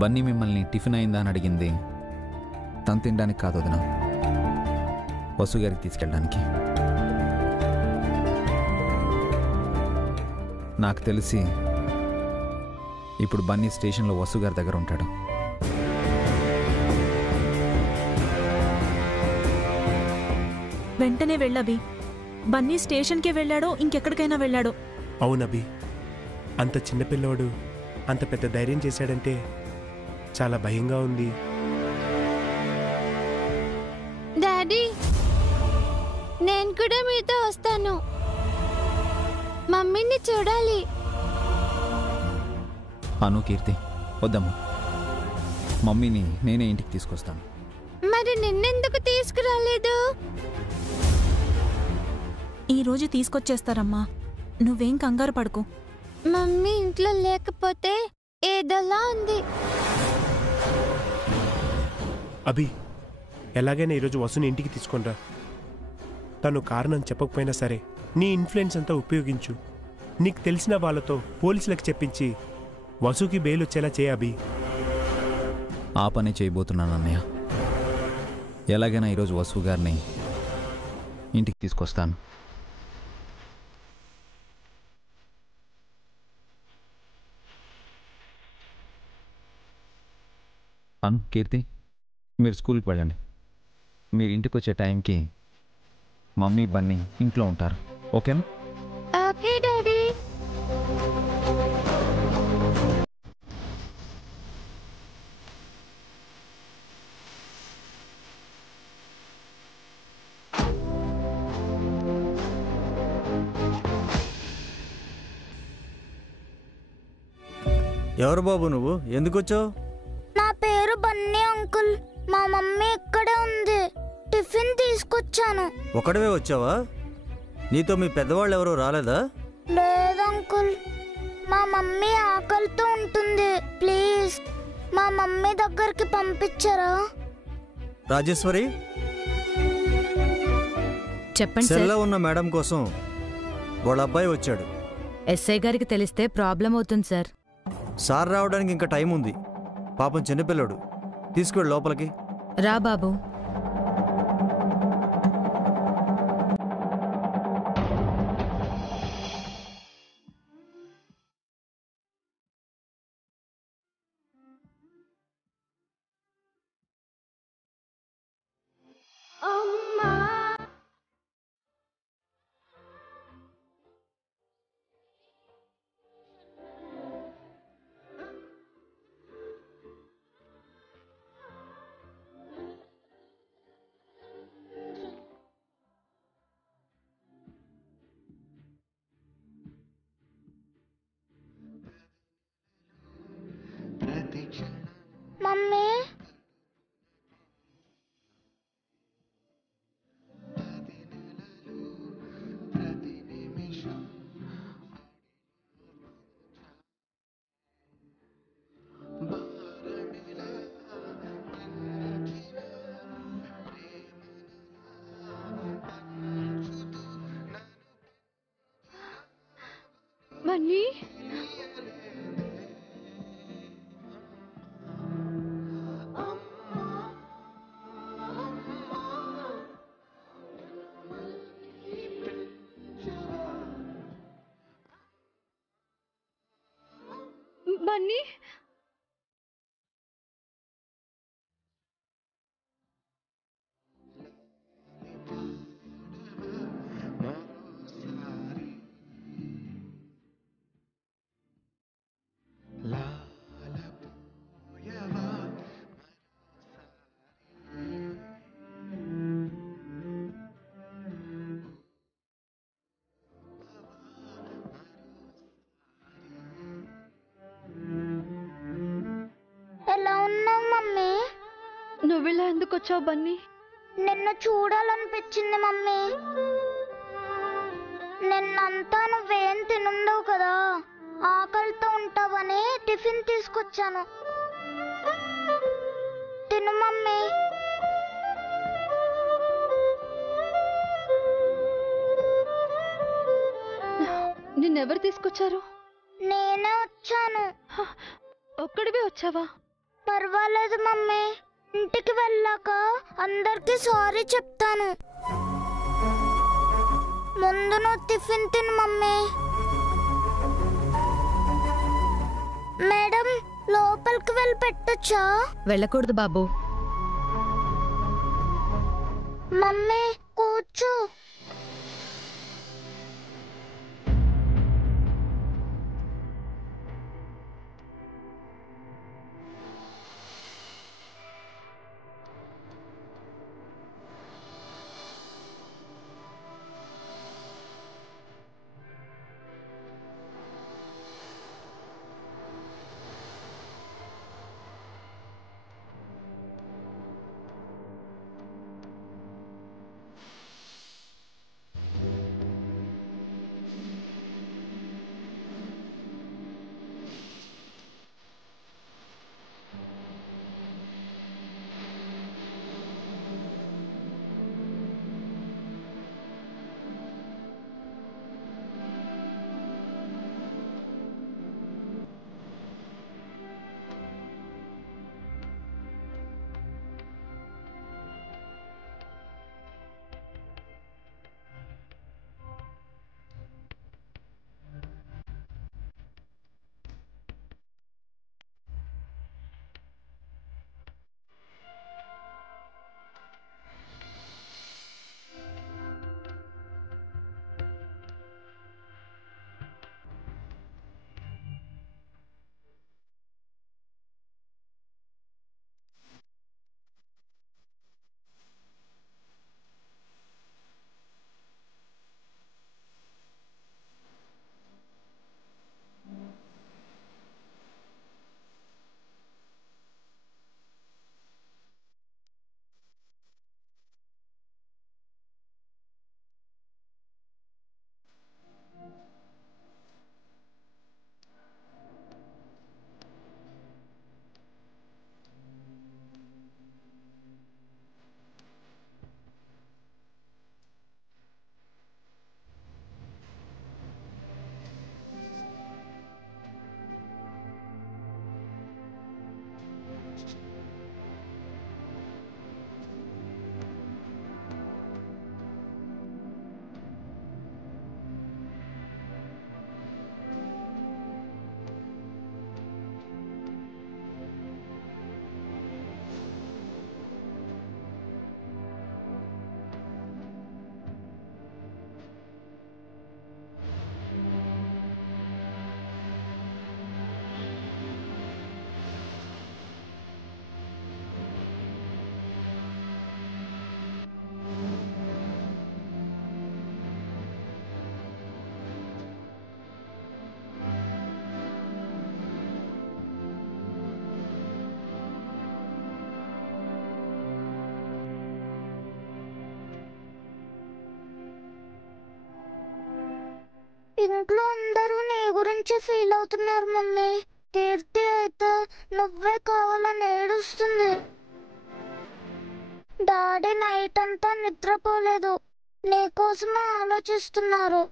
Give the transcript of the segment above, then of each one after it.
బన్నీ మిమ్మల్ని టిఫిన్ అయిందా అని అడిగింది తను తినడానికి కాదు వదిన, వసు గారికి తీసుకెళ్ళడానికి. నాకు తెలిసి ఇప్పుడు బన్నీ స్టేషన్లో వసు గారి దగ్గర ఉంటాడు. వెంటనే వెళ్ళబి. బన్నీ స్టేషన్కే వెళ్ళాడో ఇంకెక్కడికైనా వెళ్ళాడో. అవునబి, అంత చిన్నపిల్లవాడు అంత పెద్ద ధైర్యం చేశాడంటే చాలా భయంగా ఉంది. డాడీ, నేను కూడా మీతో వస్తాను. మమ్మీని చూడాలి. అను, కీర్తి వద్దమ్మా, మమ్మీని నేనే ఇంటికి తీసుకొస్తాను. మరి నిన్నెందుకు తీసుకురాలేదు? ఈరోజు తీసుకొచ్చేస్తారమ్మా, నువ్వేం కంగారు పడుకో. మమ్మీ ఇంట్లో లేకపోతే ఏదోలా ఉంది. అభి, ఎలాగైనా ఈరోజు వసుని ఇంటికి తీసుకొనిరా. తను కారణం చెప్పకపోయినా సరే నీ ఇన్ఫ్లుయెన్స్ అంతా ఉపయోగించు. నీకు తెలిసిన వాళ్ళతో పోలీసులకు చెప్పించి వసుకి బెయిల్ వచ్చేలా చేయ అభి. ఆ పని చేయబోతున్నాను అన్నయ్య. ఎలాగైనా ఈరోజు వసు గారిని ఇంటికి తీసుకొస్తాను. అను, కీర్తి మీరు స్కూల్కి వెళ్ళండి. మీరు ఇంటికి వచ్చే టైంకి మమ్మీ బన్నీ ఇంట్లో ఉంటారు. ఓకేనా? Okay daddy. ఎవరు బాబు నువ్వు? ఎందుకు వచ్చావు? నా పేరు బన్నీ అంకుల్. మా మమ్మీ ఇక్కడే ఉంది. టిఫిన్ తీసుకొచ్చాను. ఒకడవే వచ్చావా? నీతో మీ పెద్దవాళ్ళు ఎవరో రాలేదా? లేదు అంకుల్, మా మమ్మీ ఆకలితో ఉంటుంది. ప్లీజ్ మా మమ్మీ దగ్గరికి పంపించరా? రాజేశ్వరి, చెప్పండి సార్. సెల్లో ఉన్న మేడం కోసం వాళ్ళ అబ్బాయి వచ్చాడు. ఎస్ఐ గారికి తెలిస్తే ప్రాబ్లం అవుతుంది సార్. సార్ రావడానికి ఇంకా టైం ఉంది. పాపం చిన్నపిల్లడు. తీసుకెళ్ళు లోపలికి. రా బాబు. మమ్మీ, బన్నీ, బన్నీ, ఎలా ఉన్నావు మమ్మీ? నువ్విలా ఎందుకు వచ్చావు బన్నీ? నిన్ను చూడాలనిపించింది మమ్మీ. నిన్నంతా నువ్వేం తినుండవు కదా, ఆకలితో ఉంటావని టిఫిన్ తీసుకొచ్చాను. తిను మమ్మీ. నిన్నెవరు తీసుకొచ్చారు? నేనే వచ్చాను. ఒక్కడివే వచ్చావా? పర్వాలేదు మమ్మీ, ఇంటికి వెళ్ళాక అందరికీ సారీ చెప్తాను. ముందు నువ్వు టిఫిన్ తిను మమ్మీ. మేడం, లోపలికి వెళ్ళి పెట్టొచ్చా? వెళ్ళకూడదు బాబు. మమ్మీ కూర్చో. ఇంట్లో అందరూ నీ గురించి ఫీల్ అవుతున్నారు మమ్మీ. కీర్తి అయితే నువ్వే కావాలని ఏడుస్తుంది. డాడీ నైట్ అంతా నిద్రపోలేదు, నీకోసమే ఆలోచిస్తున్నారు.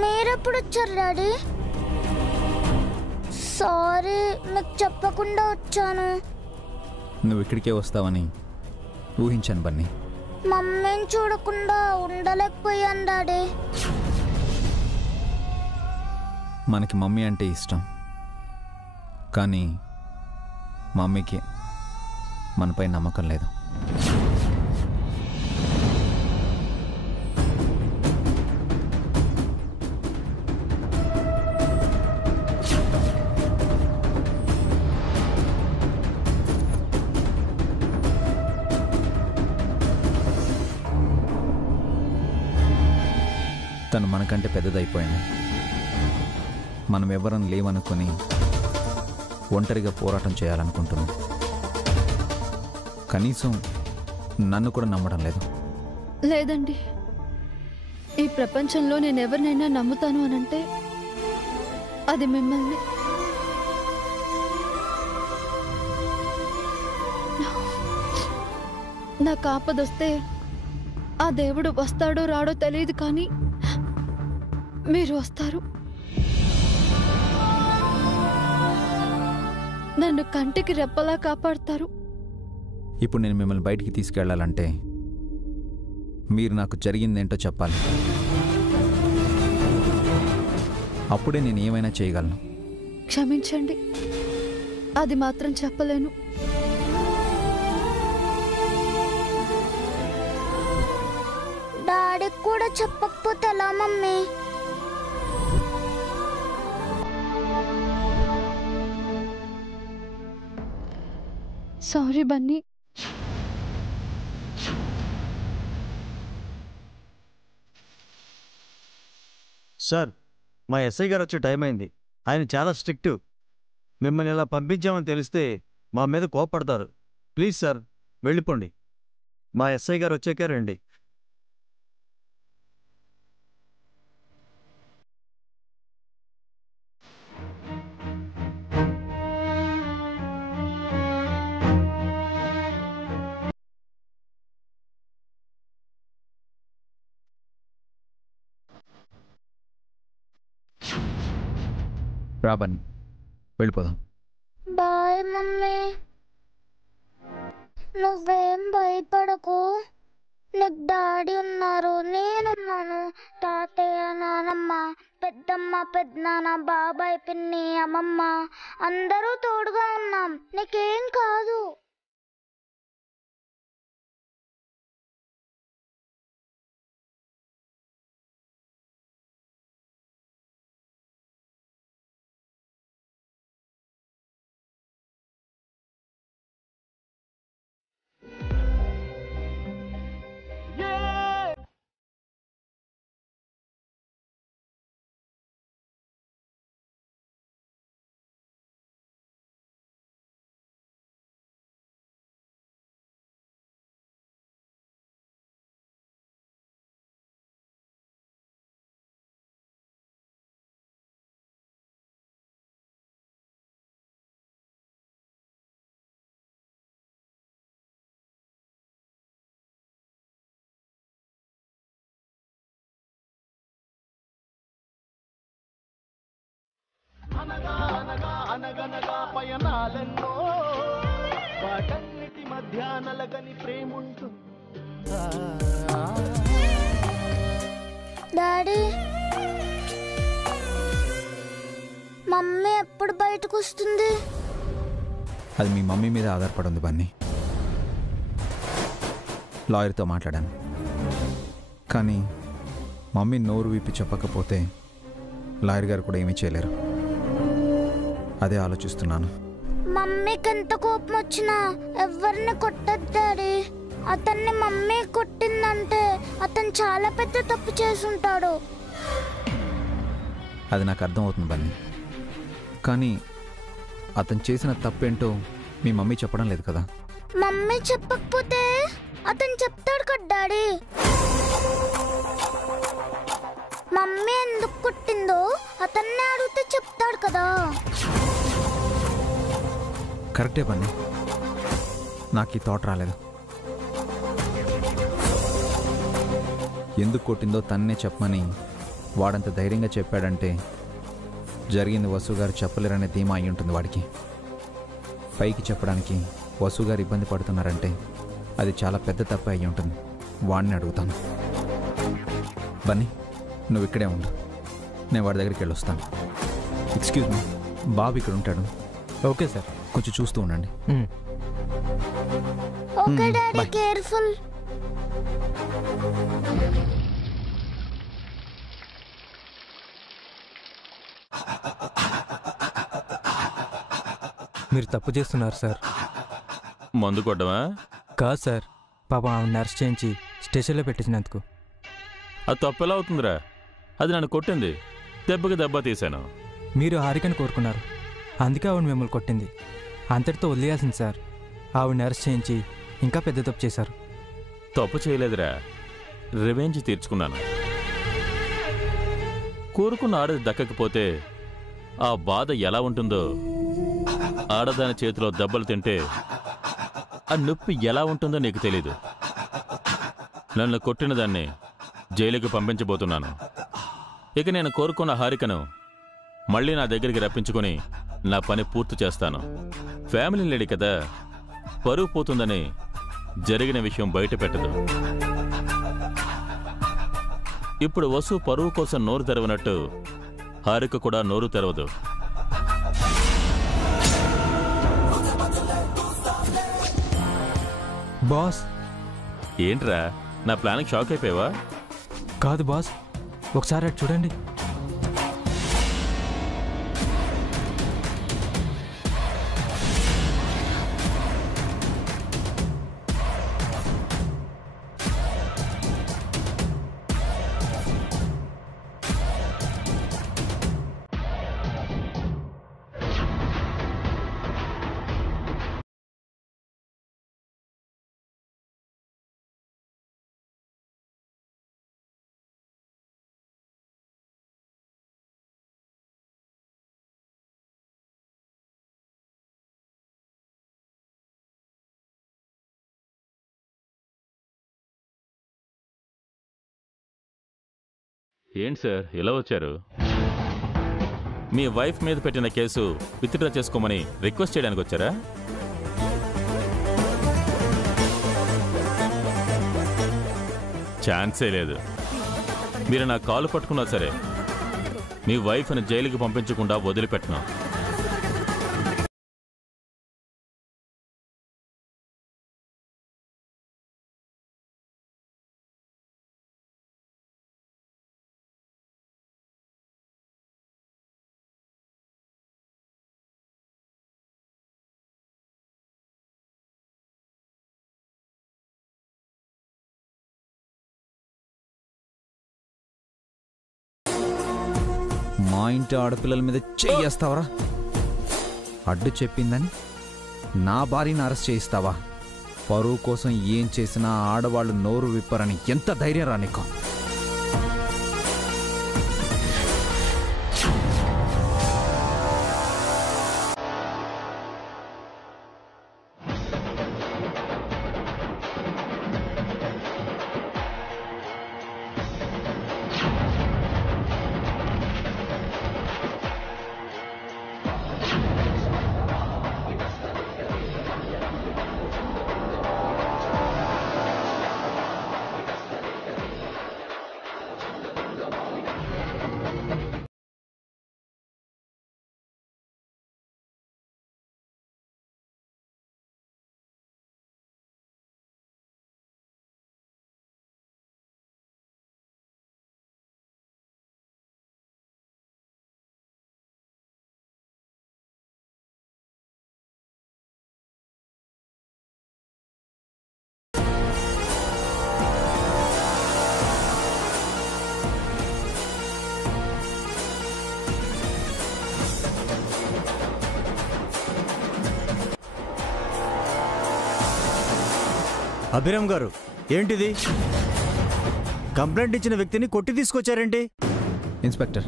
మీరెప్పుడు వచ్చారు డాడీ? సారీ, మీకు చెప్పకుండా వచ్చాను. నువ్వు ఇక్కడికే వస్తావని ఊహించాను బన్నీ. మమ్మీని చూడకుండా ఉండలేకపోయాను డాడీ. మనకి మమ్మీ అంటే ఇష్టం, కానీ మమ్మీకి మనపై నమ్మకం లేదు. తను మనకంటే పెద్దదైపోయింది. మనం ఎవరం లేవనుకొని ఒంటరిగా పోరాటం చేయాలనుకుంటుంది. కనీసం నన్ను కూడా నమ్మడం లేదు. లేదండి, ఈ ప్రపంచంలో నేను ఎవరినైనా నమ్ముతాను అనంటే అది మిమ్మల్ని. నాకు ఆపదొస్తే ఆ దేవుడు వస్తాడో రాడో తెలియదు, కానీ మీరు వస్తారు. నన్ను కంటికి రెప్పలా కాపాడతారు. ఇప్పుడు నేను మిమ్మల్ని బయటికి తీసుకెళ్లాలంటే మీరు నాకు జరిగిందేంటో చెప్పాలి. అప్పుడే నేను ఏమైనా చేయగలను. క్షమించండి, అది మాత్రం చెప్పలేను. డాడీకి కూడా చెప్పకపోతే ఎలా మమ్మీ? సారీ బన్నీ. సార్, మా ఎస్ఐ గారు వచ్చే టైం అయింది. ఆయన చాలా స్ట్రిక్ట్. మిమ్మల్ని ఇలా పంపించామని తెలిస్తే మా మీద కోపడతారు. ప్లీజ్ సార్, వెళ్ళిపోండి. మా ఎస్ఐ గారు వచ్చాకే రండి. రాబని వెళ్ళిపోదాం. Bye mummy. నువ్వేం భయపడకు, నీకు డాడీ ఉన్నారు, నేనున్నాను. తాతయ్య, నానమ్మ, పెద్దమ్మ, పెద్దనాన్న, బాబాయ్, పిన్ని, అమ్మమ్మ అందరూ తోడుగా ఉన్నాం. నీకేం కాదు. అనగా అనగా అనగనగా పయనాలెన్నో, వాటన్నిటి మధ్య నలగని ప్రేముంటు. డాడీ, మమ్మీ ఎప్పుడు బయటకు వస్తుంది? అది మీ మమ్మీ మీద ఆధారపడి ఉంది బన్నీ. లాయర్తో మాట్లాడాను, కానీ మమ్మీ నోరు విప్పి చెప్పకపోతే లాయర్ గారు కూడా ఏమీ చేయలేరు. అదే ఆలోచిస్తున్నాను. మమ్మీకి ఎంత కోపం వచ్చినా ఎవరిని కొట్టద్దు డాడీ. అతన్ని మమ్మీ కొట్టిందంటే అతను చాలా పెద్ద తప్పు చేసుంటాడు. అది నాకు అర్థమవుతుంది బన్నీ, కానీ అతను చేసిన తప్పేంటో మీ మమ్మీ చెప్పడం లేదు కదా. మమ్మీ చెప్పకపోతే అతను చెప్తాడు కదా డాడీ. మమ్మీ ఎందుకు కొట్టిందో అతన్నే అడిగితే చెప్తాడు కదా. కరెక్టే బన్నీ, నాకు ఈ థాట్ రాలేదు. ఎందుకు కొట్టిందో తన్నే చెప్పమని వాడంత ధైర్యంగా చెప్పాడంటే జరిగింది వసు గారు చెప్పలేరనే ధీమా అయి ఉంటుంది వాడికి. పైకి చెప్పడానికి వసు గారు ఇబ్బంది పడుతున్నారంటే అది చాలా పెద్ద తప్పే అయి ఉంటుంది. వాడిని అడుగుతాను. బన్నీ, నువ్వు ఇక్కడే ఉండు, నేను వాడి దగ్గరికి వెళ్ళొస్తాను. ఎక్స్క్యూజ్ మీ, బాబు ఇక్కడ ఉంటాడు. ఓకే సార్, కొంచెం చూస్తూ ఉండండి. Okay daddy, bye. కేర్ఫుల్. మీరు తప్పు చేస్తున్నారు సార్. మందు కొట్టమా? కాదు సార్, పాపం ఆవిడని అరెస్ట్ చేయించి స్టేషన్లో పెట్టించినందుకు. అది తప్పు ఎలా అవుతుందిరా? అది నన్ను కొట్టింది. దెబ్బకి దెబ్బ తీశాను. మీరు హారికని కోరుకున్నారు, అందుకే ఆవిడ మిమ్మల్ని కొట్టింది. అంతటితో వదిలేయాల్సింది సార్. ఆవిడని అరెస్ట్ చేయించి ఇంకా పెద్ద తప్పు చేశారు. తప్పు చేయలేదురా, రివెంజ్ తీర్చుకున్నాను. కోరుకున్న ఆడది దక్కకపోతే ఆ బాధ ఎలా ఉంటుందో, ఆడదాని చేతిలో దెబ్బలు తింటే ఆ నొప్పి ఎలా ఉంటుందో నీకు తెలీదు. నన్ను కొట్టిన దాన్ని జైలుకి పంపించబోతున్నాను. ఇక నేను కోరుకున్న హారికను మళ్ళీ నా దగ్గరికి రప్పించుకొని నా పని పూర్తి చేస్తాను. ఫ్యామిలీ లేడీ కదా, పరువు పోతుందని జరిగిన విషయం బయట పెట్టదు. ఇప్పుడు వసు పరువు కోసం నోరు తెరవనట్టు హారిక కూడా నోరు తెరవదు. బాస్. ఏంట్రా, నా ప్లాన్కి షాక్ అయిపోయావా? కాదు బాస్, ఒకసారి అటు చూడండి. ఏంటి సార్ ఇలా వచ్చారు? మీ వైఫ్ మీద పెట్టిన కేసు విత్డ్రా చేసుకోమని రిక్వెస్ట్ చేయడానికి వచ్చారా? ఛాన్సే లేదు. మీరు నా కాలు పట్టుకున్నా సరే మీ వైఫ్ని జైలుకి పంపించకుండా వదిలిపెట్టను. మా ఇంటి ఆడపిల్లల మీద చెయ్యేస్తావరా? అడ్డు చెప్పిందని నా భార్యను అరెస్ట్ చేయిస్తావా? పరువు కోసం ఏం చేసినా ఆడవాళ్ళు నోరు విప్పరని ఎంత ధైర్యం రా నీకు? అభిరామ్ గారు, ఏంటిది? కంప్లైంట్ ఇచ్చిన వ్యక్తిని కొట్టి తీసుకొచ్చారేంటి? ఇన్స్పెక్టర్,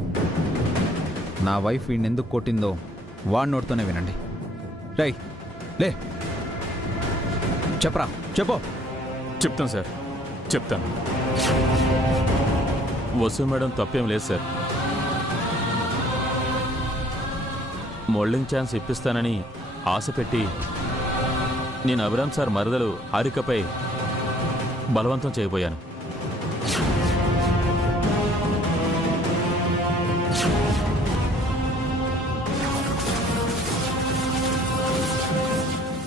నా వైఫ్ వీడిని ఎందుకు కొట్టిందో వాడి నోటితోనే వినండి. రై లే, చెప్పరా, చెప్పు. చెప్తాను సార్, చెప్తాను. వసు మేడం తప్పేం లేదు సార్. మోల్డింగ్ ఛాన్స్ ఇప్పిస్తానని ఆశ పెట్టి నేను అభిరామ్ సార్ మరదలు హారికపై బలవంతం చేయబోయాను.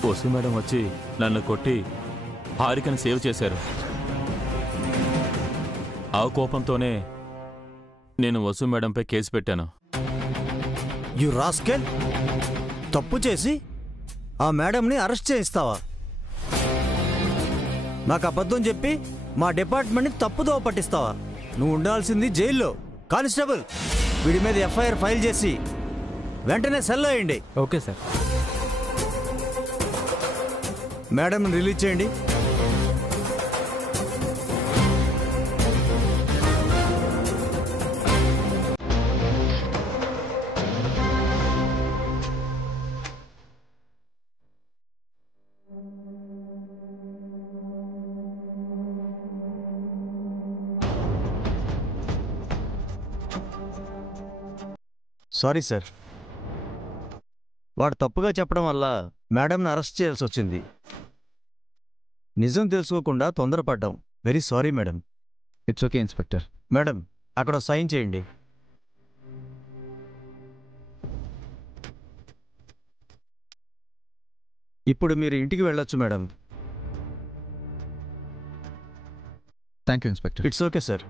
వసు మేడం వచ్చి నన్ను కొట్టి హారికను సేవ్ చేశారు. ఆ కోపంతోనే నేను వసు మేడంపై కేసు పెట్టాను. You rascal! తప్పు చేసి ఆ మేడంని అరెస్ట్ చేయిస్తావా? నాకు అబద్ధం చెప్పి మా డిపార్ట్మెంట్ని తప్పుదోవ పట్టిస్తావా? నువ్వు ఉండాల్సింది జైల్లో, కానిస్టేబుల్ వీడి మీద ఎఫ్ఐఆర్ ఫైల్ చేసి వెంటనే సెల్ వేయండి. Okay sir. మేడం రిలీజ్ చేయండి. సారీ సార్, వాడు తప్పుగా చెప్పడం వల్ల మేడంని అరెస్ట్ చేయాల్సి వచ్చింది. నిజం తెలుసుకోకుండా తొందరపడ్డాం. Very sorry madam. It's okay inspector. Madam అక్కడ సైన్ చేయండి. ఇప్పుడు మీరు ఇంటికి వెళ్ళొచ్చు madam. Thank you inspector. It's okay sir.